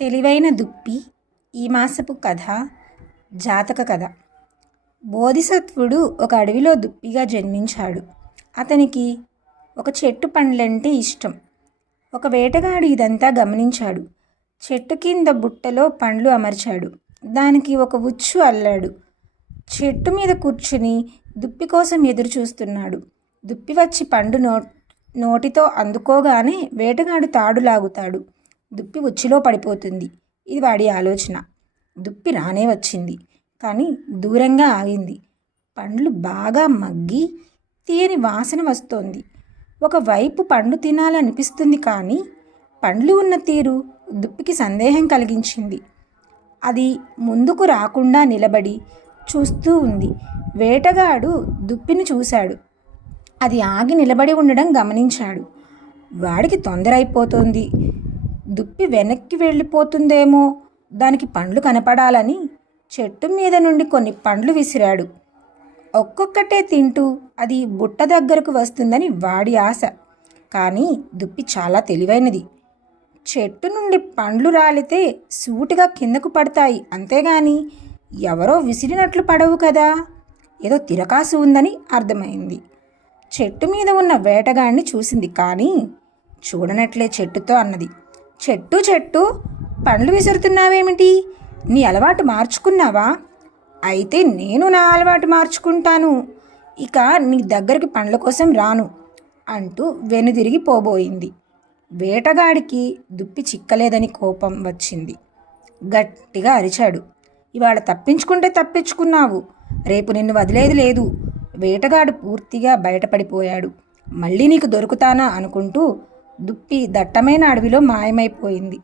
తెలివైన దుప్పి ఈ మాసపు కథ జాతక కథ. బోధిసత్వుడు ఒక అడవిలో దుప్పిగా జన్మించాడు. అతనికి ఒక చెట్టు పండ్లంటే ఇష్టం. ఒక వేటగాడు ఇదంతా గమనించాడు. చెట్టు కింద బుట్టలో పండ్లు అమర్చాడు. దానికి ఒక ఉచ్చు అల్లాడు. చెట్టు మీద కూర్చుని దుప్పి కోసం ఎదురు చూస్తున్నాడు దుప్పి వచ్చి పండు నో నోటితో అందుకోగానే వేటగాడు తాడు లాగుతాడు దుప్పి ఉచ్చులో పడిపోతుంది. ఇది వాడి ఆలోచన. దుప్పి రానే వచ్చింది. కానీ దూరంగా ఆగింది. పండ్లు బాగా మగ్గి తీయని వాసన వస్తోంది. ఒకవైపు పండు తినాలనిపిస్తుంది కానీ పండ్లు ఉన్న తీరు దుప్పికి సందేహం కలిగించింది. అది ముందుకు రాకుండా నిలబడి చూస్తూ ఉంది. వేటగాడు దుప్పిని చూశాడు. అది ఆగి నిలబడి ఉండడం గమనించాడు. వాడికి తొందర అయిపోతుంది దుప్పి వెనక్కి వెళ్ళిపోతుందేమో. దానికి పండ్లు కనపడాలని చెట్టు మీద నుండి కొన్ని పండ్లు విసిరాడు. ఒక్కొక్కటే తింటూ అది బుట్ట దగ్గరకు వస్తుందని వాడి ఆశ. కానీ దుప్పి చాలా తెలివైనది. చెట్టు నుండి పండ్లు రాలితే సూటిగా కిందకు పడతాయి. అంతేగాని ఎవరో విసిరినట్లు పడవు కదా. ఏదో తిరకాసు ఉందని అర్థమైంది. చెట్టు మీద ఉన్న వేటగాడిని చూసింది. కానీ చూడనట్లే చెట్టుతో అన్నది. చెట్టు చెట్టు పండ్లు విసురుతున్నావేమిటి? నీ అలవాటు మార్చుకున్నావా? అయితే నేను నా అలవాటు మార్చుకుంటాను. ఇక నీ దగ్గరికి పండ్ల కోసం రాను అంటూ వెనుదిరిగి పోబోయింది. వేటగాడికి దుప్పి చిక్కలేదని కోపం వచ్చింది. గట్టిగా అరిచాడు. ఇవాళ తప్పించుకుంటే తప్పించుకున్నావు. రేపు నిన్ను వదిలేది లేదు. వేటగాడు పూర్తిగా బయటపడిపోయాడు. మళ్ళీ నీకు దొరుకుతానా అనుకుంటూ దుప్పి దట్టమైన అడవిలో మాయమైపోయింది.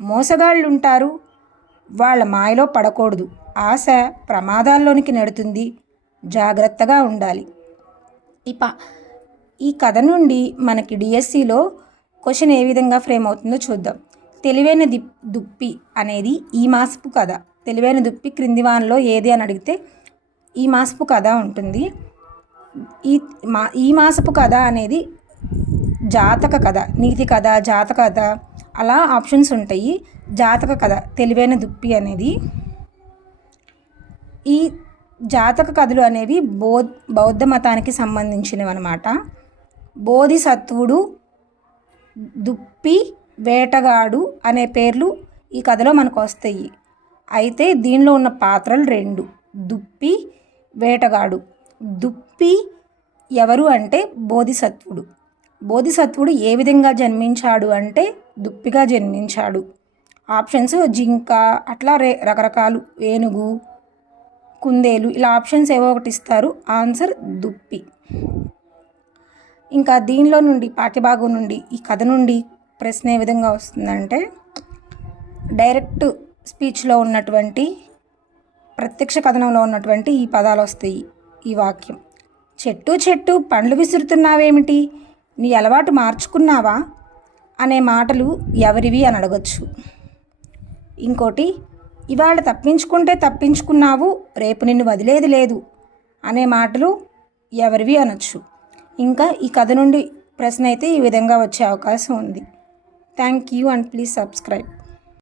మోసగాళ్ళుంటారు. వాళ్ళ మాయలో పడకూడదు. ఆశ ప్రమాదాల్లోనికి నెడుతుంది. జాగ్రత్తగా ఉండాలి. ఇప ఈ కథ నుండి మనకి డిఎస్సిలో క్వశ్చన్ ఏ విధంగా ఫ్రేమ్ అవుతుందో చూద్దాం. తెలివైన దిప్ దుప్పి అనేది ఈ మాసపు కథ. తెలివైన దుప్పి క్రింది వానలో ఏది అని అడిగితే ఈ మాసపు కథ ఉంటుంది. ఈ మా ఈ మాసపు కథ అనేది జాతక కథ నీతి కథ జాతక కథ అలా ఆప్షన్స్ ఉంటాయి. జాతక కథ తెలివైన దుప్పి అనేది. ఈ జాతక కథలు అనేవి బో బౌద్ధ మతానికి సంబంధించినవి అనమాట బోధిసత్వుడు దుప్పి వేటగాడు అనే పేర్లు ఈ కథలో మనకు వస్తాయి. అయితే దీనిలో ఉన్న పాత్రలు రెండు. దుప్పి వేటగాడు. దుప్పి ఎవరు అంటే బోధిసత్వుడు. బోధిసత్వుడు ఏ విధంగా జన్మించాడు అంటే దుప్పిగా జన్మించాడు. ఆప్షన్స్ జింక అట్లా రే రకరకాలు ఏనుగు కుందేలు ఇలా ఆప్షన్స్ ఏవో ఒకటి ఇస్తారు. ఆన్సర్ దుప్పి. ఇంకా దీనిలో నుండి పాఠ్యభాగం నుండి ఈ కథ నుండి ప్రశ్న ఏ విధంగా వస్తుందంటే డైరెక్ట్ స్పీచ్లో ఉన్నటువంటి ప్రత్యక్ష కథనంలో ఉన్నటువంటి ఈ పదాలు వస్తాయి ఈ వాక్యం. చెట్టు చెట్టు పండ్లు విసురుతున్నావేమిటి? నీ అలవాటు మార్చుకున్నావా? అనే మాటలు ఎవరివి అని అడగచ్చు. ఇంకోటి ఇవాళ తప్పించుకుంటే తప్పించుకున్నావు రేపు నిన్ను వదిలేది లేదు అనే మాటలు ఎవరివి అనొచ్చు. ఇంకా ఈ కథ నుండి ప్రశ్న అయితే ఈ విధంగా వచ్చే అవకాశం ఉంది. Thank you and please subscribe.